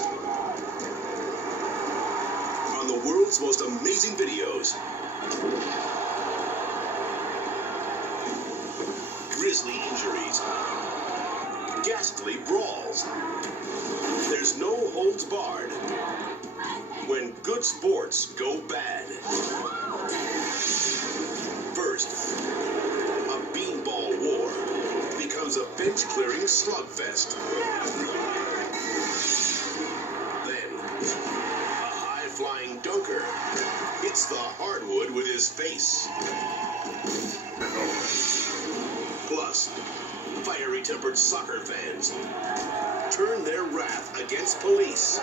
next. On the world's most amazing videos, grisly injuries, ghastly brawls. There's no holds barred when good sports go bad. First, a beanball war becomes a bench-clearing slugfest. Then, a high-flying dunker hits the hardwood with his face. Plus, fiery-tempered soccer fans turn their wrath against police.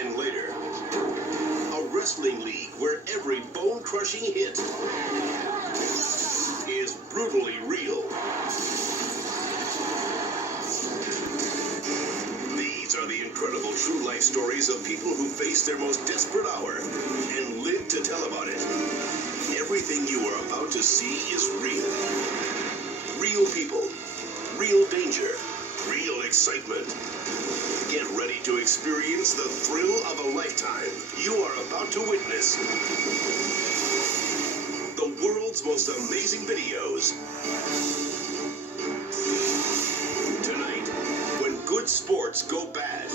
And later, a wrestling league where every bone-crushing hit is brutally real. These are the incredible true life stories of people who faced their most desperate hour and lived to tell about it. Everything you are about to see is real. Real people, real danger, real excitement. Get ready to experience the thrill of a lifetime. You are about to witness the world's most amazing videos. Tonight, when good sports go bad.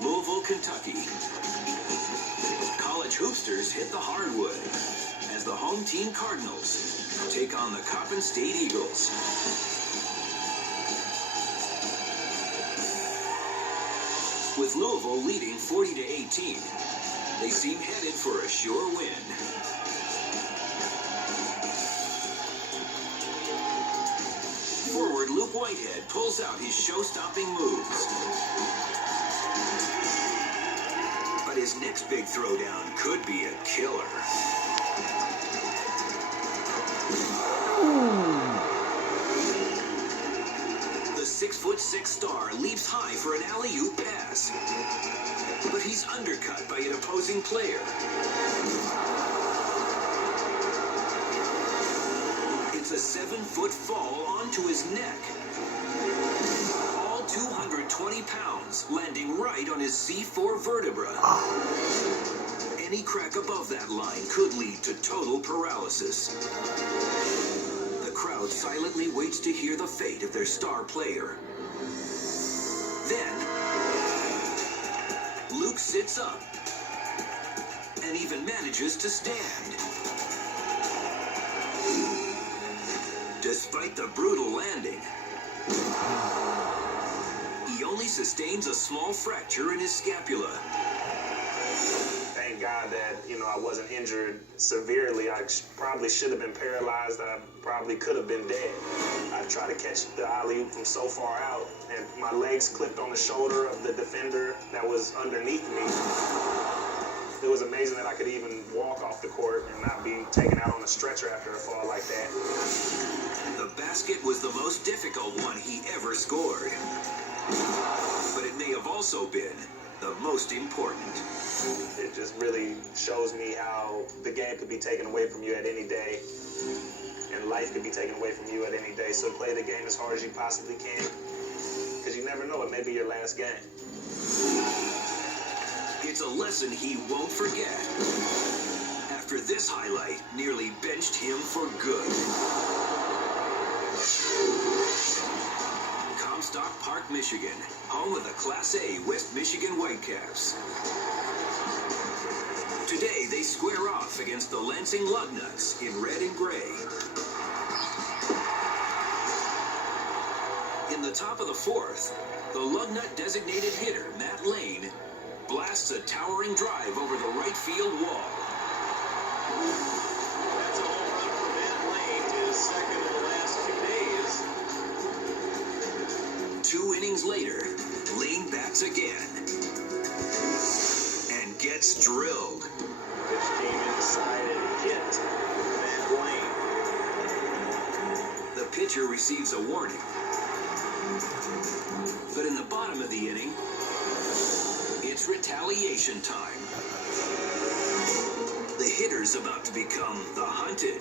Louisville, Kentucky. College hoopsters hit the hardwood as the home team Cardinals take on the Coppin State Eagles. With Louisville leading 40-18, they seem headed for a sure win. Forward Luke Whitehead pulls out his show-stopping moves. But his next big throwdown could be a killer. The 6'6" star leaps high for an alley-oop pass, but he's undercut by an opposing player. It's a 7-foot fall onto his neck. All 220 pounds landing right on his C4 vertebra. Any crack above that line could lead to total paralysis. The crowd silently waits to hear the fate of their star player. Then, Luke sits up and even manages to stand. Despite the brutal landing, he only sustains a small fracture in his scapula. Thank God that, I wasn't injured severely. I probably should have been paralyzed. I probably could have been dead. I tried to catch the alley-oop from so far out, and my legs clipped on the shoulder of the defender that was underneath me. It was amazing that I could even walk off the court and not be taken out on a stretcher after a fall like that. The basket was the most difficult one he ever scored. But it may have also been the most important. It just really shows me how the game could be taken away from you at any day, and life could be taken away from you at any day. So play the game as hard as you possibly can, because you never know, it may be your last game. It's a lesson he won't forget. After this highlight nearly benched him for good. Comstock Park, Michigan, home of the Class A West Michigan Whitecaps. Today they square off against the Lansing Lugnuts in red and gray. In the top of the fourth, the Lugnut designated hitter, Matt Lane, blasts a towering drive over the right field wall. That's a home run for Matt Lane, his second in the last 2 days. 2 innings later, Lane bats again and gets drilled. Pitch came inside and hit Matt Lane. The pitcher receives a warning. But in the bottom of the inning, it's retaliation time. The hitters batter's about to become the hunted.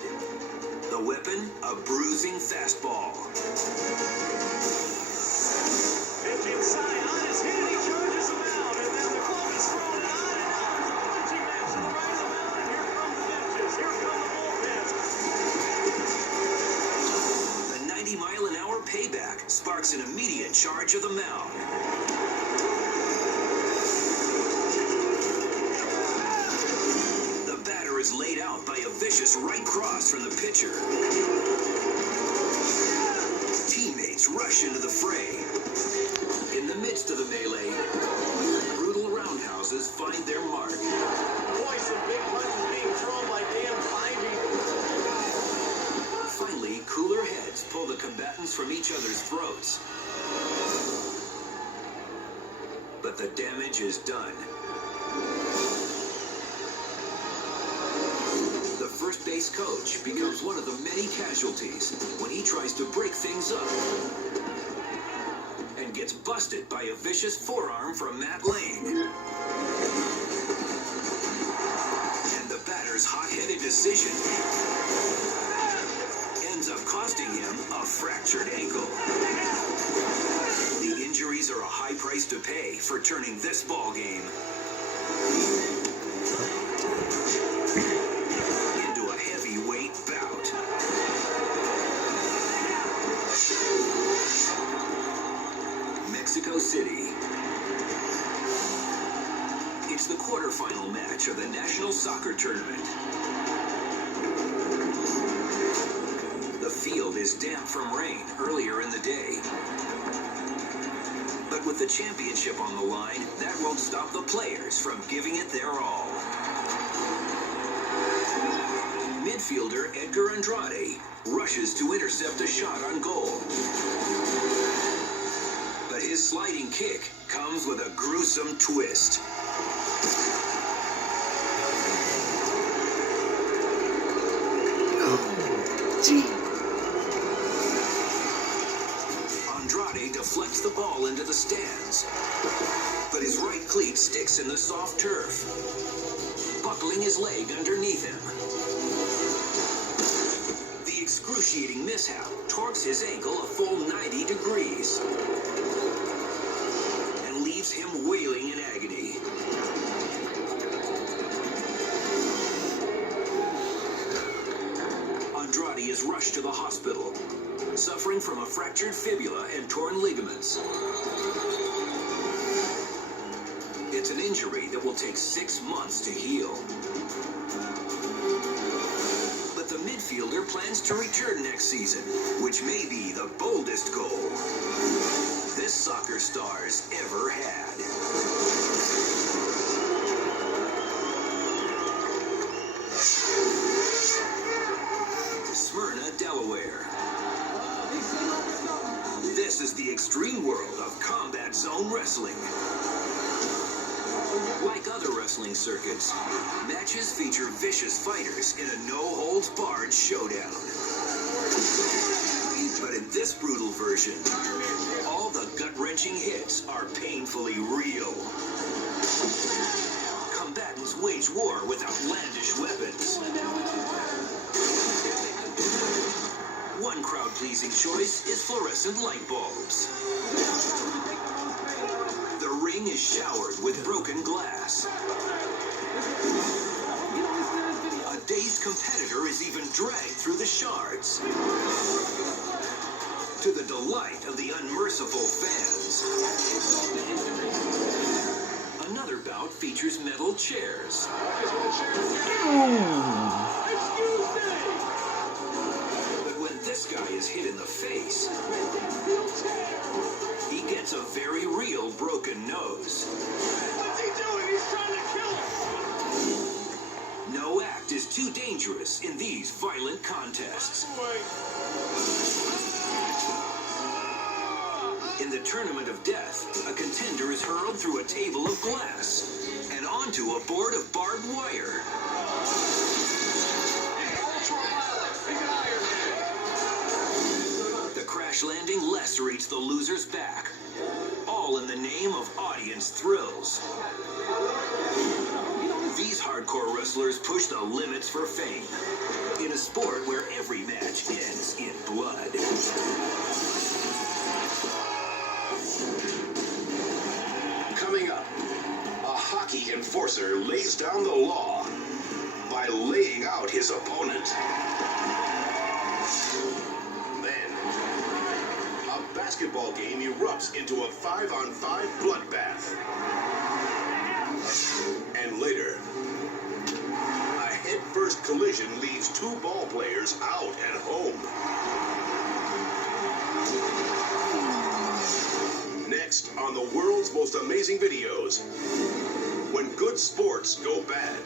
The weapon, a bruising fastball. Pitch inside, on his hit, and he charges him out. And then the glove is thrown on, and now there's a punching match to the right of the mound. And here come the benches. Here come the bullpens. The 90-mile-an-hour payback sparks an immediate charge of the mound. The batter is laid out by a vicious right cross from the pitcher. Teammates rush into the fray. In the midst of the melee, brutal roundhouses find their mark. Boy, some big punches being thrown by Dan Ivey. Finally, cooler heads pull the combatants from each other's throats. But the damage is done. The first base coach becomes one of the many casualties when he tries to break things up and gets busted by a vicious forearm from Matt Lane. And the batter's hot-headed decision ends up costing him a fractured ankle. The injuries are a high price to pay for turning this ball game into a heavyweight bout. Mexico City. It's the quarterfinal match of the National Soccer Tournament. The field is damp from rain earlier in the day. But with the championship on the line, that won't stop the players from giving it their all. Midfielder Edgar Andrade rushes to intercept a shot on goal. But his sliding kick comes with a gruesome twist. Andrade deflects the ball into the stands, but his right cleat sticks in the soft turf, buckling his leg underneath him. The excruciating mishap torques his ankle a full 90 degrees and leaves him wailing in agony. Andrade is rushed to the hospital, suffering from a fractured fibula and torn ligaments. It's an injury that will take 6 months to heal. But the midfielder plans to return next season, which may be the boldest goal this soccer star's ever had. Smyrna, Delaware. This is the extreme world of combat zone wrestling. Like other wrestling circuits, matches feature vicious fighters in a no-holds-barred showdown. But in this brutal version, all the gut-wrenching hits are painfully real. Combatants wage war with outlandish weapons. One crowd-pleasing choice is fluorescent light bulbs. The ring is showered with broken glass. A dazed competitor is even dragged through the shards, to the delight of the unmerciful fans. Another bout features metal chairs. But when this guy is hit in the face, he gets a very real broken nose. What's he doing? He's trying to kill him. No act is too dangerous in these violent contests. In the tournament of death, a contender is hurled through a table of glass and onto a board of barbed wire. The crash landing lacerates the loser's back, all in the name of audience thrills. These hard hardcore wrestlers push the limits for fame. In a sport where every match ends in blood. Coming up, a hockey enforcer lays down the law by laying out his opponent. Then, a basketball game erupts into a 5-on-5 bloodbath. And later, a head-first collision leaves 2 ball players out at home. Next on the world's most amazing videos, when good sports go bad.